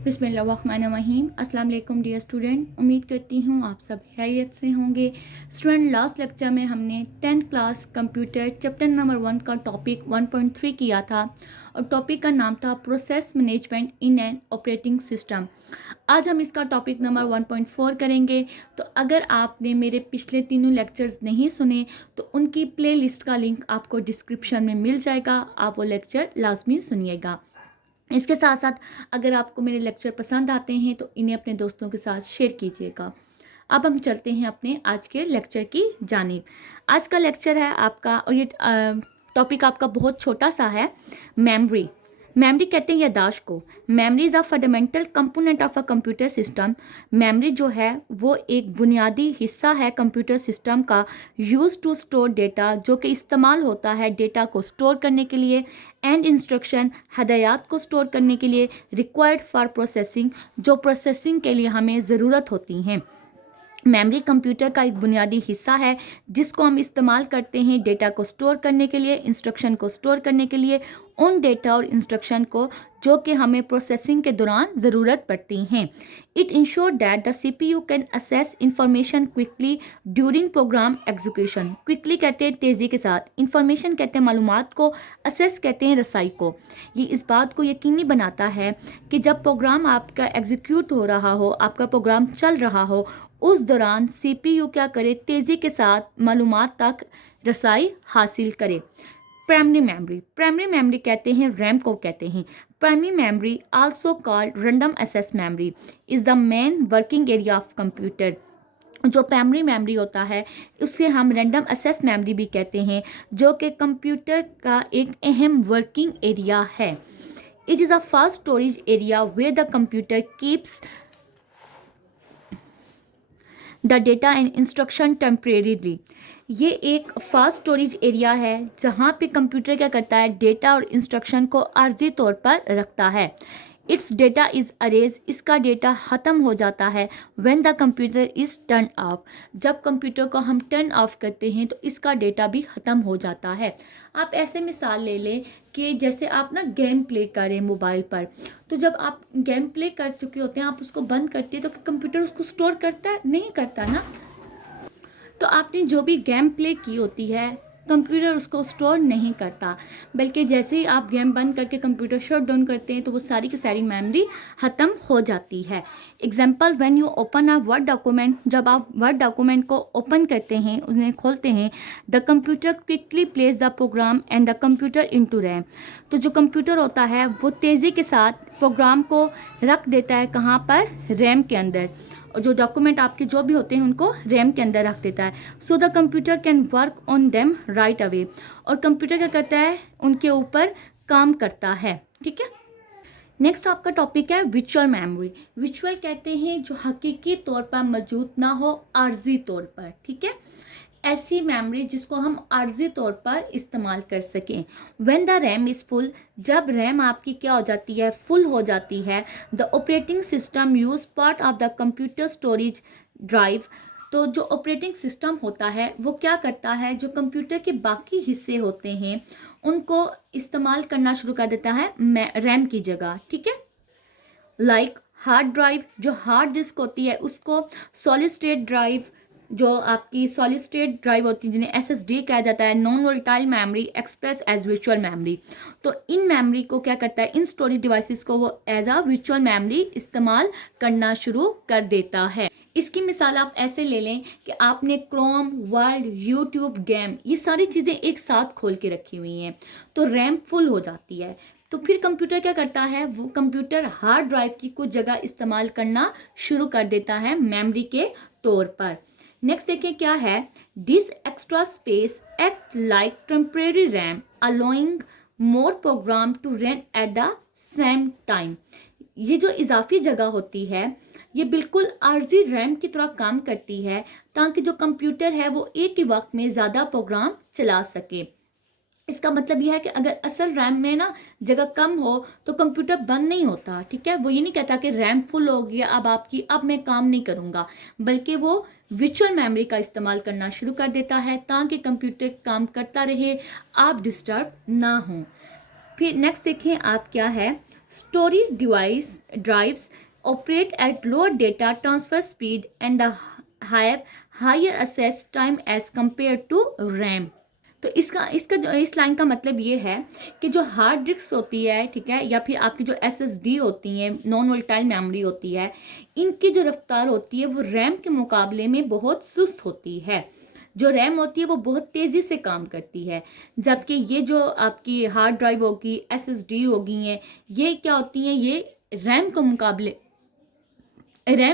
बिस्मिल्लाहिर्रहमानिर्रहीम। अस्सलाम वालेकुम डियर स्टूडेंट, उम्मीद करती हूँ आप सब खैरियत से होंगे। स्टूडेंट, लास्ट लेक्चर में हमने 10th class computer chapter number 1 का टॉपिक 1.3 किया था और टॉपिक का नाम था process management in an operating system. आज हम इसका टॉपिक नंबर 1.4 करेंगे। तो अगर आपने मेरे पिछले तीनों लेक्चर्स नहीं सुने तो उनकी प्लेलिस्ट का लिंक आपको डिस्क्रिप्शन में मिल जाएगा, आप वो लेक्चर लाजमी सुनिएगा। इसके साथ साथ अगर आपको मेरे लेक्चर पसंद आते हैं तो इन्हें अपने दोस्तों के साथ शेयर कीजिएगा। अब हम चलते हैं अपने आज के लेक्चर की जानिब। आज का लेक्चर है आपका, और ये टॉपिक आपका बहुत छोटा सा है, मेमोरी। मेमोरी कहते हैं याददाश्त को। Memory is a fundamental component of a computer system. Memory जो है वो एक बुनियादी हिस्सा है कंप्यूटर सिस्टम का, यूज टू स्टोर डेटा, जो कि इस्तेमाल होता है डेटा को स्टोर करने के लिए, एंड इंस्ट्रक्शन, हदायत को स्टोर करने के लिए, रिक्वायर्ड फॉर प्रोसेसिंग, जो प्रोसेसिंग के लिए हमें ज़रूरत होती हैं। मेमोरी कंप्यूटर का एक बुनियादी हिस्सा है जिसको हम इस्तेमाल करते हैं डेटा को स्टोर करने के लिए, इंस्ट्रक्शन को स्टोर करने के लिए, उन डेटा और इंस्ट्रक्शन को जो कि हमें प्रोसेसिंग के दौरान ज़रूरत पड़ती हैं। It ensure that the CPU can assess information quickly during program execution. Quickly कहते हैं तेज़ी के साथ, इंफॉर्मेशन कहते हैं मालूमात को, असेस कहते हैं रसाई को। ये इस बात को यकीनी बनाता है कि जब प्रोग्राम आपका एग्जीक्यूट हो रहा हो, आपका प्रोग्राम चल रहा हो, उस दौरान सीपीयू क्या करे, तेज़ी के साथ मालूमात तक रसाई हासिल करे। प्राइमरी मेमोरी कहते हैं, रैम को कहते हैं। Primary memory also called random access memory is the main working area of computer. जो प्राइमरी मेमोरी होता है उसे हम रैंडम एक्सेस मेमोरी भी कहते हैं, जो कि कंप्यूटर का एक अहम वर्किंग एरिया है। It is a fast storage area where the computer keeps the data and instruction temporarily. ये एक फास्ट स्टोरेज एरिया है जहाँ पे कंप्यूटर क्या करता है, डेटा और इंस्ट्रक्शन को आर्जी तौर पर रखता है। इट्स डेटा इज़ अरेज, इसका डेटा ख़त्म हो जाता है when the computer is turn off. जब कंप्यूटर को हम टर्न ऑफ करते हैं तो इसका डेटा भी ख़त्म हो जाता है। आप ऐसे मिसाल ले लें कि जैसे आप ना गेम प्ले करें मोबाइल पर, तो जब आप गेम प्ले कर चुके होते हैं, आप उसको बंद करते हैं तो कंप्यूटर उसको स्टोर करता है? नहीं करता ना। तो आपने जो भी गेम प्ले की होती है कंप्यूटर उसको स्टोर नहीं करता, बल्कि जैसे ही आप गेम बंद करके कंप्यूटर शट डाउन करते हैं तो वो सारी की सारी मेमोरी ख़त्म हो जाती है। Example, when you open a word document, जब आप वर्ड डॉक्यूमेंट को ओपन करते हैं, उन्हें खोलते हैं, the computer quickly place the program and the computer into RAM. तो जो कंप्यूटर होता है वो तेज़ी के साथ प्रोग्राम को रख देता है, कहाँ पर, रैम के अंदर, और जो डॉक्यूमेंट आपके जो भी होते हैं उनको रैम के अंदर रख देता है। So the computer can work on them right away, और कंप्यूटर क्या करता है, उनके ऊपर काम करता है। ठीक है। नेक्स्ट आपका टॉपिक है विचुअल मेमोरी। विचुअल कहते हैं जो हकीकी तौर पर मौजूद ना हो, आर्जी तौर पर। ठीक है, ऐसी मेमोरी जिसको हम आर्जी तौर पर इस्तेमाल कर सकें। When the RAM is full, जब रैम आपकी क्या हो जाती है, फुल हो जाती है, the operating system use part of the computer storage drive. तो जो ऑपरेटिंग सिस्टम होता है वो क्या करता है, जो कंप्यूटर के बाकी हिस्से होते हैं उनको इस्तेमाल करना शुरू कर देता है रैम की जगह। ठीक है, लाइक हार्ड ड्राइव, जो हार्ड डिस्क होती है उसको सॉलिड स्टेट ड्राइव, जो आपकी सॉलिड स्टेट ड्राइव होती है जिन्हें एसएसडी कहा जाता है, non volatile memory express as virtual memory. तो इन मेमोरी को क्या करता है, इन स्टोरेज डिवाइसेस को वो एज अ वर्चुअल मेमोरी इस्तेमाल करना शुरू कर देता है। इसकी मिसाल आप ऐसे ले लें कि आपने क्रोम, वर्ड, यूट्यूब, गेम, ये सारी चीज़ें एक साथ खोल के रखी हुई हैं, तो रैम फुल हो जाती है। तो फिर कंप्यूटर क्या करता है, वो कंप्यूटर हार्ड ड्राइव की कुछ जगह इस्तेमाल करना शुरू कर देता है मेमोरी के तौर पर। नेक्स्ट देखिए क्या है, this extra space act like temporary RAM allowing more program to run at the same time. ये जो इजाफी जगह होती है ये बिल्कुल आर्जी रैम की तरह काम करती है, ताकि जो कंप्यूटर है वो एक ही वक्त में ज़्यादा प्रोग्राम चला सके। इसका मतलब यह है कि अगर असल रैम में ना जगह कम हो तो कंप्यूटर बंद नहीं होता। ठीक है, वो ये नहीं कहता कि रैम फुल हो गया अब आपकी, अब मैं काम नहीं करूँगा, बल्कि वो वर्चुअल मेमोरी का इस्तेमाल करना शुरू कर देता है ताकि कंप्यूटर काम करता रहे, आप डिस्टर्ब ना हों। फिर नेक्स्ट देखें आप क्या है, Storage device drives operate at lower data transfer speed and the have higher access time as compared to RAM। तो इसका इसका जो इस लाइन का मतलब ये है कि जो हार्ड डिस्क होती है, ठीक है, या फिर आपकी जो एसएसडी होती है, नॉन वोलेटाइल मेमोरी होती है, इनकी जो रफ्तार होती है वो रैम के मुकाबले में बहुत सुस्त होती है। जो रैम होती है वो बहुत तेज़ी से काम करती है, जबकि ये जो आपकी हार्ड ड्राइव होगी, एसएसडी होगी हैं, ये क्या होती हैं, ये रैम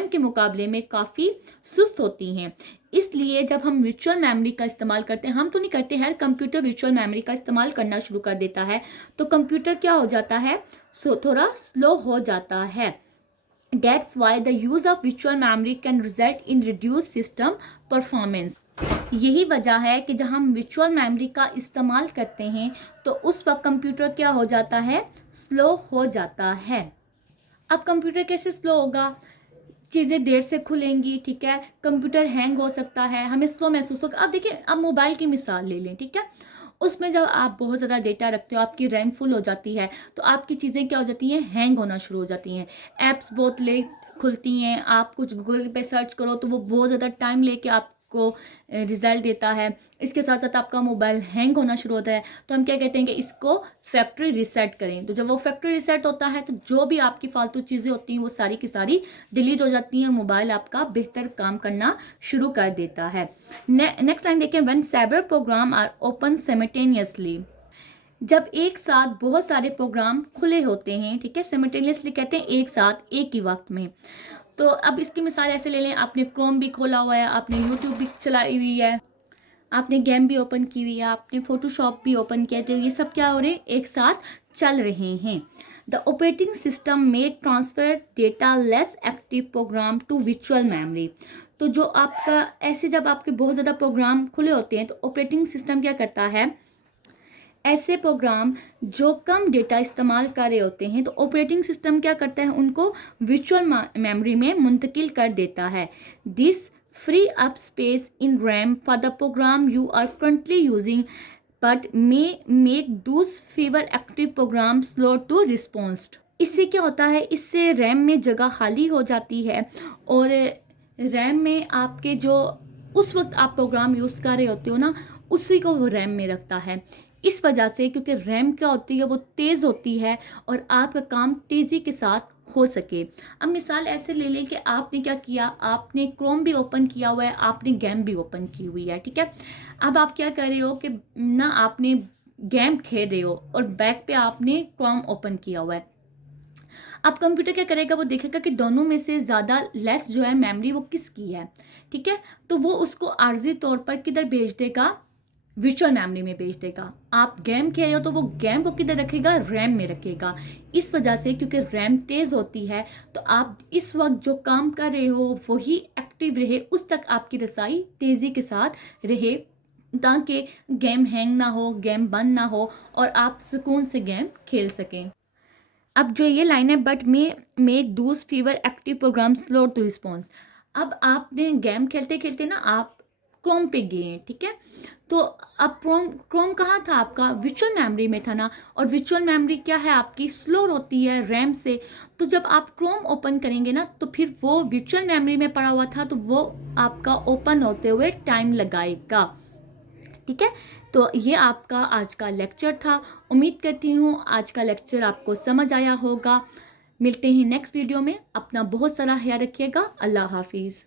के मुकाबले में काफ़ी सुस्त होती हैं। इसलिए जब हम वर्चुअल मेमोरी का इस्तेमाल करते हैं, हम तो नहीं करते, हर कंप्यूटर वर्चुअल मेमोरी का इस्तेमाल करना शुरू कर देता है, तो कंप्यूटर क्या हो जाता है, थोड़ा स्लो हो जाता है। That's why the use of virtual memory can result in reduced system performance। यही वजह है कि जब हम वर्चुअल मेमोरी का इस्तेमाल करते हैं तो उस वक्त कंप्यूटर क्या हो जाता है, स्लो हो जाता है। अब कंप्यूटर कैसे स्लो होगा, चीज़ें देर से खुलेंगी, ठीक है, कंप्यूटर हैंग हो सकता है, हमें स्लो महसूस होगा। अब देखिए, अब मोबाइल की मिसाल ले लें, ठीक है, उसमें जब आप बहुत ज़्यादा डेटा रखते हो, आपकी रैम फुल हो जाती है, तो आपकी चीज़ें क्या हो जाती हैं, हैंग होना शुरू हो जाती हैं, ऐप्स बहुत लेट खुलती हैं, आप कुछ गूगल पे सर्च करो तो वो बहुत ज़्यादा टाइम लेके आपको रिजल्ट देता है, इसके साथ साथ आपका मोबाइल हैंग होना शुरू होता है। तो हम क्या कहते हैं कि इसको फैक्ट्री रीसेट करें। तो जब वो फैक्ट्री रीसेट होता है तो जो भी आपकी फालतू चीज़ें होती हैं वो सारी की सारी डिलीट हो जाती हैं और मोबाइल आपका बेहतर काम करना शुरू कर देता है। नेक्स्ट लाइन देखें, when several program are open simultaneously. जब एक साथ बहुत सारे प्रोग्राम खुले होते हैं, ठीक है, साइमल्टेनियसली कहते हैं एक साथ एक ही वक्त में। तो अब इसकी मिसाल ऐसे ले लें, आपने क्रोम भी खोला हुआ है, आपने यूट्यूब भी चलाई हुई है, आपने गेम भी ओपन की हुई है, आपने फोटोशॉप भी ओपन किया, तो ये सब क्या हो रहे हैं, एक साथ चल रहे हैं। The operating system may transfer data less active program to virtual memory. तो जो आपका ऐसे जब आपके बहुत ज़्यादा प्रोग्राम खुले होते हैं तो ऑपरेटिंग सिस्टम क्या करता है, ऐसे प्रोग्राम जो कम डेटा इस्तेमाल कर रहे होते हैं तो ऑपरेटिंग सिस्टम क्या करता है, उनको वर्चुअल मेमोरी में मुंतकिल कर देता है। This free up space in RAM for the program you are currently using but may make दूस fewer active program slow to response. इससे क्या होता है, इससे रैम में जगह खाली हो जाती है और रैम में आपके जो उस वक्त आप प्रोग्राम यूज़ कर रहे होते हो ना, उसी को वो रैम में रखता है। इस वजह से, क्योंकि रैम क्या होती है, वो तेज़ होती है और आपका काम तेज़ी के साथ हो सके। अब मिसाल ऐसे ले लें कि आपने क्या किया, आपने क्रोम भी ओपन किया हुआ है, आपने गेम भी ओपन की हुई है, ठीक है। अब आप क्या कर रहे हो कि ना आपने गेम खेल रहे हो और बैक पे आपने क्रोम ओपन किया हुआ है। अब कंप्यूटर क्या करेगा, वो देखेगा कि दोनों में से ज़्यादा लेस जो है मेमोरी वो किसकी है, ठीक है, तो वो उसको आर्जी तौर पर किधर भेज देगा, वर्चुअल मेमोरी में भेज देगा। आप गेम खेल रहे हो तो वो गेम को किधर रखेगा, रैम में रखेगा। इस वजह से, क्योंकि रैम तेज़ होती है, तो आप इस वक्त जो काम कर रहे हो वही एक्टिव रहे, उस तक आपकी रसाई तेज़ी के साथ रहे, ताकि गेम हैंग ना हो, गेम बंद ना हो और आप सुकून से गेम खेल सकें। अब जो ये लाइन है, बट मेक दूस fewer active program slow to response. अब आपने गेम खेलते खेलते ना आप क्रोम पे गए हैं, ठीक है, तो अब क्रोम कहाँ था, आपका वर्चुअल मेमोरी में था ना, और वर्चुअल मेमोरी क्या है आपकी, स्लो होती है रैम से। तो जब आप क्रोम ओपन करेंगे ना तो फिर वो वर्चुअल मेमोरी में पड़ा हुआ था, तो वो आपका ओपन होते हुए टाइम लगाएगा, ठीक है। तो ये आपका आज का लेक्चर था। उम्मीद करती हूँ आज का लेक्चर आपको समझ आया होगा। मिलते हैं नेक्स्ट वीडियो में। अपना बहुत सारा ख्याल रखिएगा। अल्लाह हाफिज़।